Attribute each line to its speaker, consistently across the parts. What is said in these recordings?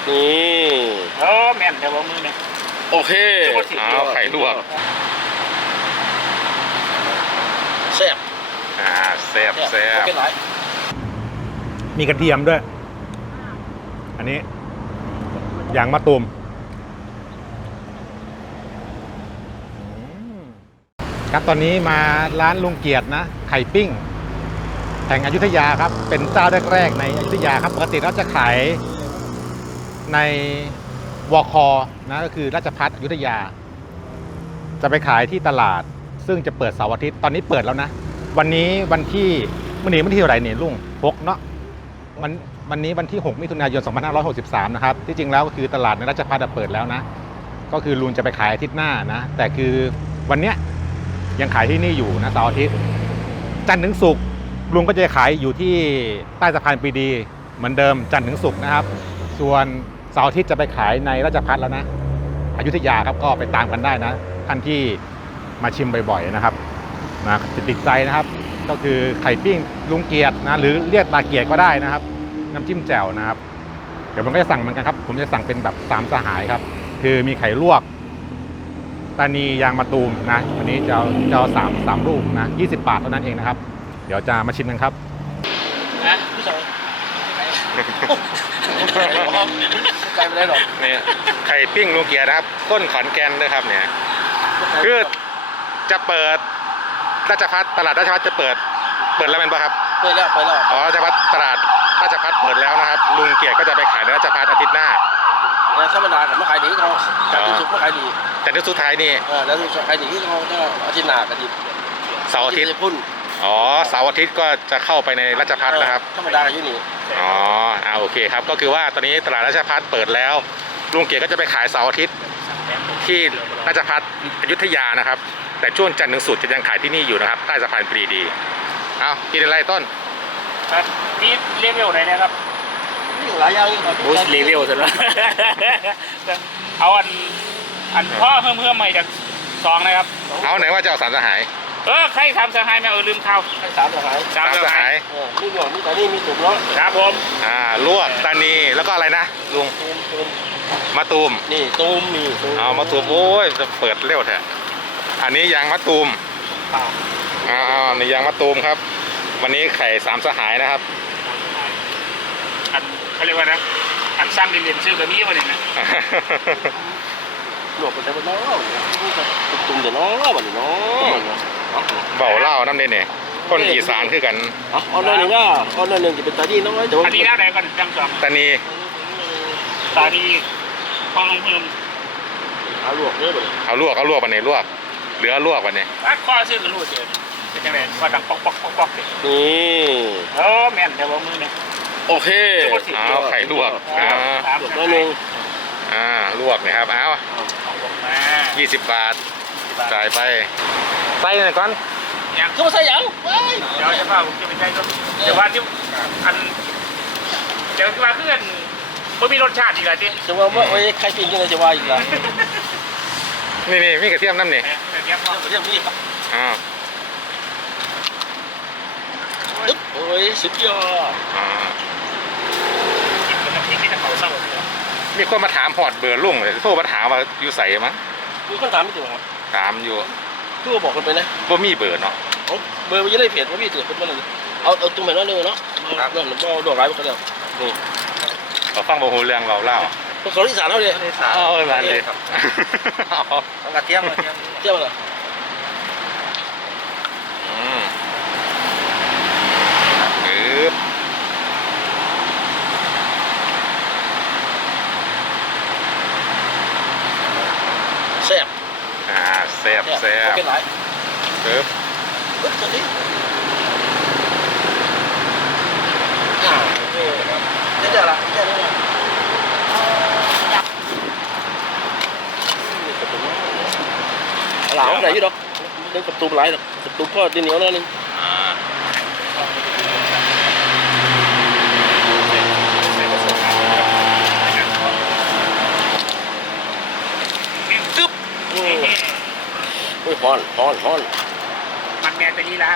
Speaker 1: นี่
Speaker 2: แม่นแต่ว่ามือเนี่ย
Speaker 1: โอเค
Speaker 3: เอาไข่ลวก
Speaker 1: แซ่บ
Speaker 3: แซ่บ
Speaker 1: เป็นไร
Speaker 4: มีกระเทียมด้วยอันนี้ยางมะตูมครับตอนนี้มาร้านลุงเกียรตินะไข่ปิ้งแห่งอยุธยาครับเป็นเจ้าแรกๆในอยุธยาครับปกติเราจะขายในวคนะก็คือราชภัฏอยุธยาจะไปขายที่ตลาดซึ่งจะเปิดเสาร์อาทิตย์ตอนนี้เปิดแล้วนะวันนี้วันที่วันที่เท่าไหร่เนี่ยลุง6เนาะวันนี้วันที่6มิถุนายน2563นะครับที่จริงแล้วก็คือตลาดในราชภัฏเปิดแล้วนะก็คือลุงจะไปขายอาทิตย์หน้านะแต่คือวันเนี้ยยังขายที่นี่อยู่นะเสาร์อาทิตย์จันทร์ถึงศุกร์ลุงก็จะขายอยู่ที่ใต้สะพานปรีดีเหมือนเดิมจันทร์ถึงศุกร์นะครับส่วนเสาร์อาทิตย์จะไปขายในราชภัฏแล้วนะอยุธยาครับก็ไปตามกันได้นะท่านที่มาชิมบ่อยๆนะครับนะติดใจนะครับก็คือไข่ปิ้งลุงเกียรตินะหรือเรียกตาเกียรติก็ได้นะครับน้ำจิ้มแจ่วนะครับเดี๋ยวผมก็จะสั่งเหมือนกันครับผมจะสั่งเป็นแบบ3สหายครับคือมีไข่ลวกตานียางมะตูมนะวันนี้จะเอา3ลูกนะ20 บาทเท่านั้นเองนะครับเดี๋ยวจะมาชิมกันครับ
Speaker 1: พี่ชายใจไม่ได้หรอก
Speaker 3: เนี่ยไข่ปิ้งลุงเกียรตินะครับต้นขอนแก่นด้วยครับเนี่ยคือจะเปิดราชภัฏตลาดราชภัฏจะเปิดแล้วเป็นป่ะครับ
Speaker 1: เปิดแล้ว
Speaker 3: อ๋อราชภัฏตลาดราชภัฏเปิดแล้วนะครับลุงเกียรติก็จะไปขายในราชภัฏอาทิตย์หน้า
Speaker 1: แล้วธรรมดากับมาขายดีเขาจันทร์ถึงศุกร์มาขายดี
Speaker 3: แต่ที่สุดท้ายนี่
Speaker 1: แล้วขายดีที่เขาจะอาทิตย์หน้ากันดี
Speaker 3: เสาร์อาทิตย์อ๋อเสาร์อาทิตย์ก็จะเข้าไปในราชภัฏนะครับ
Speaker 1: ธรรมดากันอยู่นี่
Speaker 3: อ๋อโอเคครับก็คือว่าตอนนี้ตลาดราชภัฏเปิดแล้วลุงเกียรติก็จะไปขายเสาร์อาทิตย์ที่ราชภัฏอยุธยานะครับแต่ช่วงจันทร์ถึงศุกร์จะยังขายที่นี่อยู่นะครับใต้สะพานปรีดีเอากินอะไรต้น
Speaker 2: นี่เลเวลไหนนะครับ
Speaker 1: นี่หลายอย่าง
Speaker 2: โอ้เลเวลสุดละเอาอันพ่อเพิ่มใหม่จาก2นะครับ
Speaker 3: เอาไหนว่าจะเอา3สหาย
Speaker 2: ใคร3สหายไม่ลืมข้าว
Speaker 1: 3สหาย
Speaker 3: 3สหาย
Speaker 1: มีหนวดมีตานี่มีตุ่มเนาะ
Speaker 2: ครับผม
Speaker 3: ลวกตานีแล้วก็อะไรนะลุงมะตูม
Speaker 1: นี่ตูมนี่
Speaker 3: เอามะตูมโอ้ยจะเปิดเร็วแท้อันนี้ยางมะตูมนี่ยางมะตูมครับวันนี้ไข่3สหายนะครับ
Speaker 2: อันเขาเรียกว่านะอันสร้างเรียนชื่อแบบนี้วันนี้นะ
Speaker 1: หลวกไปแต่บนน้องตุ่มเดี๋ยวน้องแบบนี้น้อง
Speaker 3: เบาเล่าน้ำเด่นเนี่ยคนอีสานคือกัน
Speaker 1: เอาหนึ่งก็เอาหนึ่งจะเป็นตาดีน้อย
Speaker 2: แต่ว่าตาดีหน้าไหนก่อนจังสอง
Speaker 3: ตานี
Speaker 2: พอลงเพิ่ม
Speaker 1: เอาลวกเยอะเลย
Speaker 3: เอาลวกวันนี้ลวกเหลือลวกวันนี้
Speaker 2: ข้อซื้อกับลูกเจอเป็นยังไงว่าดังปอก
Speaker 1: นี่
Speaker 2: แม่นแต่ว่ามือเนี่ย
Speaker 3: โอเคเอาไข่ลวก
Speaker 1: ตัวนึง
Speaker 3: ลวกเนี่ยครับเอา20 บาทจ่ายไปใส่หน่อยก่อน
Speaker 1: ก็มาใส่ยัง
Speaker 2: เดี๋ยวจะพาผมจะไปใส่ด้วยเดี๋ยวว่าที่อันเดี๋ยวที่ว่าเพื่อนมันมีรสชาติอีกแล้วที่
Speaker 1: จะว่าไอ้ไข่ปิ้งยังไงจะว่าอีกแล้ว
Speaker 3: นี่มีกระเทียมน้ำนี่
Speaker 1: กระเทียมนี่โอ้ยสุดยอด
Speaker 3: มีคนมาถามพอดเบอร์ลุงเลยโทรมาถามว่าอยู่ใส่มั้ง
Speaker 1: มีคนถามไม่ถูกครับ
Speaker 3: ถามอยู่
Speaker 1: ตู้บอกคนไปนะ
Speaker 3: ว่ามีเบอร์เนาะ
Speaker 1: เบอร์มันจะได้เพจว่าพี่ถือเป็นเบอร์นึงเอาตุ้มไปน้อยนึงเนาะเรื่องหนุ่มดอกไร้ก็ได้นี่
Speaker 3: เราฟังโมโหเรื่องเราเล่า
Speaker 1: เขาที่สารเขาเลย
Speaker 3: มาเลยครับ
Speaker 1: ต้องกระเทียมเลยแซ่บ
Speaker 3: เป็นไร
Speaker 1: ตัวนี้นี่เดี๋ยวละหลาวไหนอยู่ดอกเรื่องกระตุ้มไหลดอกกระตุ้มก็ดินเหนียวนั่นนึงฮ้อน
Speaker 2: มันแมนไปนี่ละ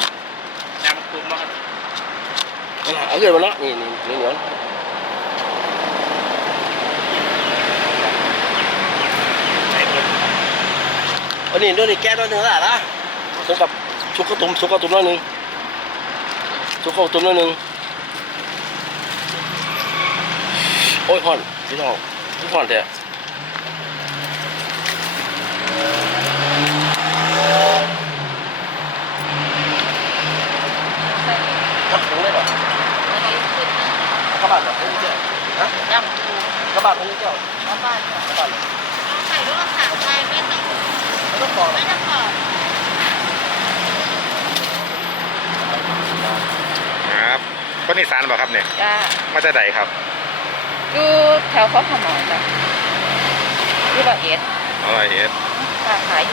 Speaker 2: น้ำตุ้มมา
Speaker 1: เอาเกินมาเนาะนี่เหนียววันนี้ด้วยนี่แก้ตัวหนึ่งแล้วนะชุกกับชุกกระตุ้มแล้วหนึ่งชุกกระตุ้มแล้วหนึ่งโอ้ยห่อนพี่น้องห่อนแท้ขับตรงได้ป่ะกระบะแบบนี้เจ้าฮะกระบะตรงนี้เจ้ากระบะเลย
Speaker 5: ใส่ลูกมะขามไปไม่ต้อง
Speaker 1: ไม่ต้องปอก
Speaker 5: ไม่ต้องปอก
Speaker 3: ครับคนอีสานบอกครับเนี่ย
Speaker 5: จ้า
Speaker 3: มาจากไหนครับ
Speaker 5: อยู่แถวเขาขมอยจ้ะอยู่ละเอียด
Speaker 3: 101
Speaker 5: ค้าขายอยู่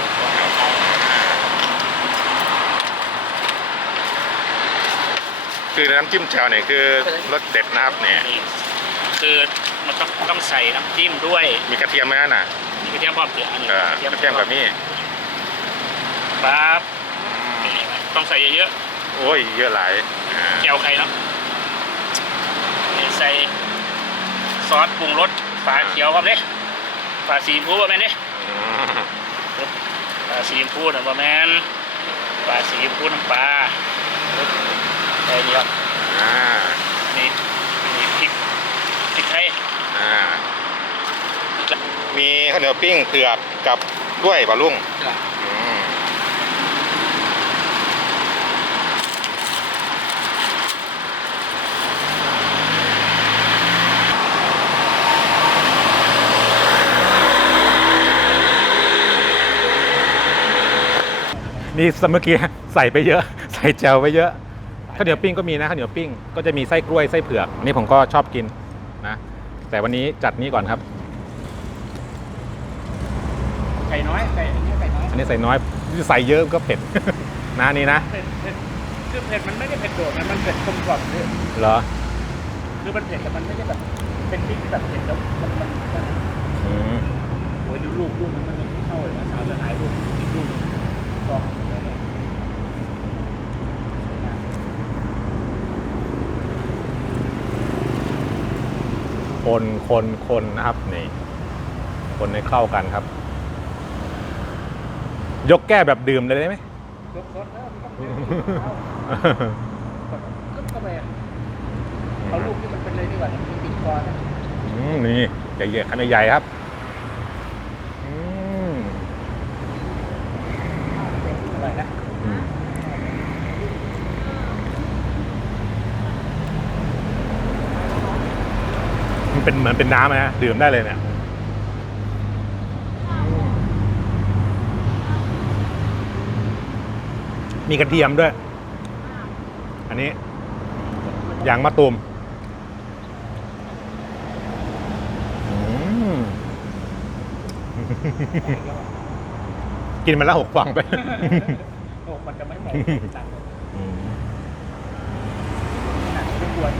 Speaker 3: คือน้ำจิ้มแจ่วเนี่ยคือรสเด็ดนะครับเนี่ย
Speaker 2: คือมันต้องใส่น้ำจิ้มด้วย
Speaker 3: มีกระเทียมไหมนั่นน่ะ
Speaker 2: มีกระเทียมพร้อมเกลืออันนี้
Speaker 3: กระเทียมกับนี่
Speaker 2: ปั๊บต้องใส่เยอะ
Speaker 3: โอ้ยเยอะหลาย
Speaker 2: ๆแจ่วไข่เนาะนี่ใส่ซอสปรุงรสฝาเขียวครับเนี่ยฝาสีชมพูป่ะแม่นเนี่ย ปลาสีชมพูนะประมาณปลาสีชมพูน้ำปลาใส่นี่ครับ
Speaker 3: อ่า
Speaker 2: นี่พริกไทย
Speaker 3: อ่ามีข้าวเหนียวปิ้งเผือกกับกล้วยบะลุงอืม
Speaker 4: นี่เมื่อกี้ใส่ไปเยอะ ใส่แจวไปเยอะข้าวเหนียวปิ้งก็มีนะข้าวเหนียวปิ้งก็จะมีไส้กล้วยไส้เผือกอันนี้ผมก็ชอบกินนะแต่วันนี้จัดนี้ก่อนครับ
Speaker 2: ไข่น้อยไข่อันนี้ไข่น้อย
Speaker 4: อันนี้ใส่น้อยใส่เยอะก็เผ็ด นะนี่นะ
Speaker 2: เผ็ดคือเผ็ดมันไม่ได้เผ็ดโดดนะมันเผ็ดกลมกล่อมเลย
Speaker 4: เหรอ
Speaker 2: คือมันเผ็ดแต่มันไม่ได้แบบเป็นพริกที่แบบเผ็ดแล้วมัน
Speaker 4: อืม
Speaker 2: โอ้ยดูลูกมันไม่เข้าเลยนะสาวจะหายลูกอีกลูกสอง
Speaker 4: คนนะครับนี่คนให้เข้ากันครับ ยกแก้แบบดื่มเลยได้ไหม
Speaker 2: ยกซดแล้วก็ทำไมเอาลูกที่มันเป็นเลยดีกว่ามันติดคอนะ
Speaker 4: นี่ใหญ่ๆขนาดใหญ่ครับอืม
Speaker 2: อร่อยนะ
Speaker 4: อืมมันเป็นเหมือนเป็นน้ำนะดื่มได้เลยเนี่ยมีกระเทียมด้วย อันนี้ยางมะตูมอืม กินมันแล้ว6 ฟองไป
Speaker 2: โอ้มันจะไม่เหมาะหนัก
Speaker 4: อืม
Speaker 2: หนักไม่ควร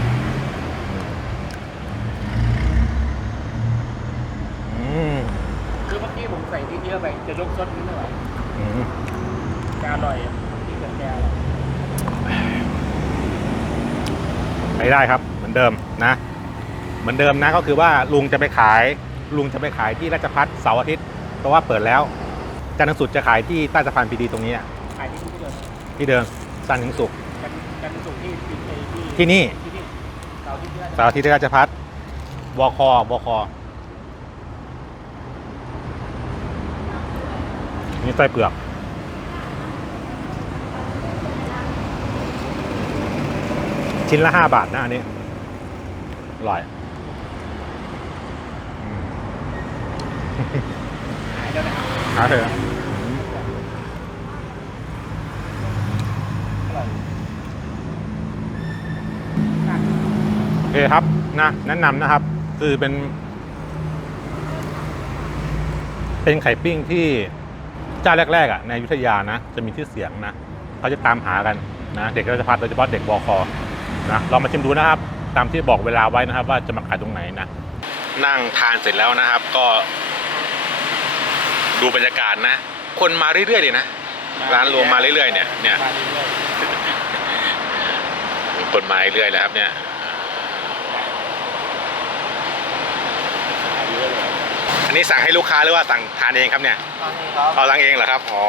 Speaker 4: อืม
Speaker 2: คือเมื่อกี้ผมใส่ที่เยอะไปจะยกซดนิดหน่อย
Speaker 4: อืม
Speaker 2: จะอร่อยอ่ะที่กับแก
Speaker 4: ไปได้ครับเหมือนเดิมนะ เหมือนเดิมนะก็คือว่าลุงจะไปขายที่ราชพัฒเสาร์อาทิตย์เพราะว่าเปิดแล้วจันทร์ถึงศุกร์จะขายที่ใต้สะพานปีดีตรงนี้อะ
Speaker 2: ขายที่เดิม
Speaker 4: ที่เดิมจันทร์ถึงศุกร์
Speaker 2: กันสุกที่
Speaker 4: ที่นี่
Speaker 2: ที่นี่เสาร์ที่
Speaker 4: เสาร์อาทิตย์ที่ราชพัฒบคนี่ไส้เปลือกชิ้นละ5 บาทนะอันนี้อร่อย
Speaker 2: ขายแล้วนะ
Speaker 4: หาเถอะ
Speaker 2: อร่อย
Speaker 4: โอเคครับนะแนะนำนะครับ คือเป็นไข่ปิ้งที่เจ้าแรกๆในอยุธยานะจะมีชื่อเสียงนะเขาจะตามหากันนะเด็กราชภัฏโดยเฉพาะเด็กบคนะลองมาชิมดูนะครับ ตามที่บอกเวลาไว้นะครับ ว่าจะมาขายตรงไหนนะนั่งทานเสร็จแล้วนะครับ ก็ดูบรรยากาศนะ คนมาเรื่อยๆเลยนะร้านรวมมาเรื่อยๆเนี่ยมีคนมาเรื่อยๆแล้วครับเนี่ย
Speaker 3: อันนี้สั่งให้ลูกค้าหรือว่าสั่งทานเองครับเนี่ย
Speaker 1: ครับ
Speaker 3: เอาสั่งเองเหรอครับอ๋อ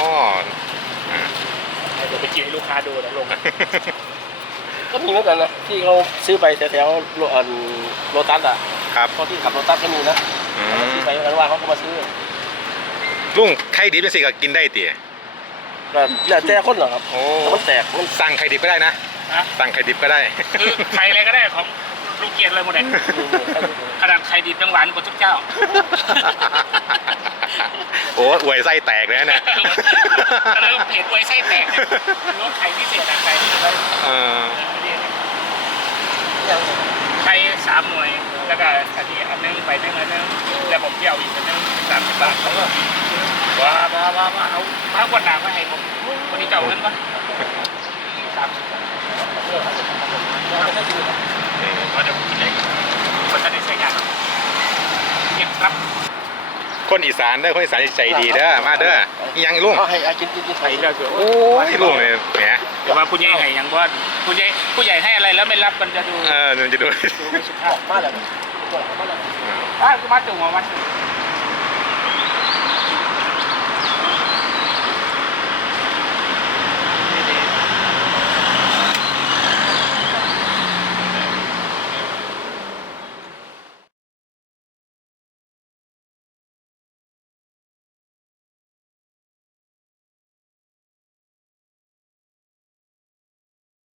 Speaker 2: เดี๋ยวไปกินให้ลูกค้าดูนะลง
Speaker 1: ก็มีเหมือนกันนะที่เขาซื้อไปแถวๆโลตัสอ่ะ
Speaker 3: ครับ
Speaker 1: พวกที่ขับโลตัสก็มีนะ
Speaker 3: อืม
Speaker 1: ซื้อไปวันว่างเขาก็มาซื้อ
Speaker 3: ลุงไข่ดิบเป็นสิก็กินได้ตี
Speaker 1: ก็แล้วแต่คนเหรอครับ
Speaker 3: โอ้
Speaker 1: มันแตกมัน
Speaker 3: สั่งไข่ดิบก็ได้นะ
Speaker 2: นะ
Speaker 3: สั่งไข่ดิบก็ได้
Speaker 2: คือใครอะไรก็ได้ของลูกเกียรติเลยหมดเลยขนาดไข่ดิบยังหวานกว่าทุกเจ้า
Speaker 3: โอ้อวยไส้แตกเลยนะเนี่ย
Speaker 2: แล้วเพจอวยไส้แตกเนี่ยรู้ไข่พิเศษอะไข่ที่เรา
Speaker 3: เออ
Speaker 1: อย่าง
Speaker 2: ไข่3 หน่วยแล้วก็อันนี้อันนึงไปนึงอันนึงแล้วผมเที่ยวอีกอันนึง30 บาทเขาก็ว้าเอาพระวันหนามาให้ผมวันนี้เจ้าเงินปะว่าเดี๋ยวผมกินได้คนจะได้ใช้งานเก็บครับ
Speaker 3: คนอีสานเด้อคนอีสานใจดีเด้อมาเด้ออีหยังลุง
Speaker 1: เอาให้กินไข่
Speaker 2: เลือกเถอะ
Speaker 3: โอ้ยลุงเลยแหม
Speaker 2: แต่ว่าผู้ใหญ่ให้ยังว่าผู้ใหญ่ให้อะไรแล้วไม่รับมันจะดู
Speaker 3: มันจะดู
Speaker 2: ดูไม่สุภาพ
Speaker 1: มาแล้วมาแล้ว
Speaker 2: อ้าวกูมาจุ่มมา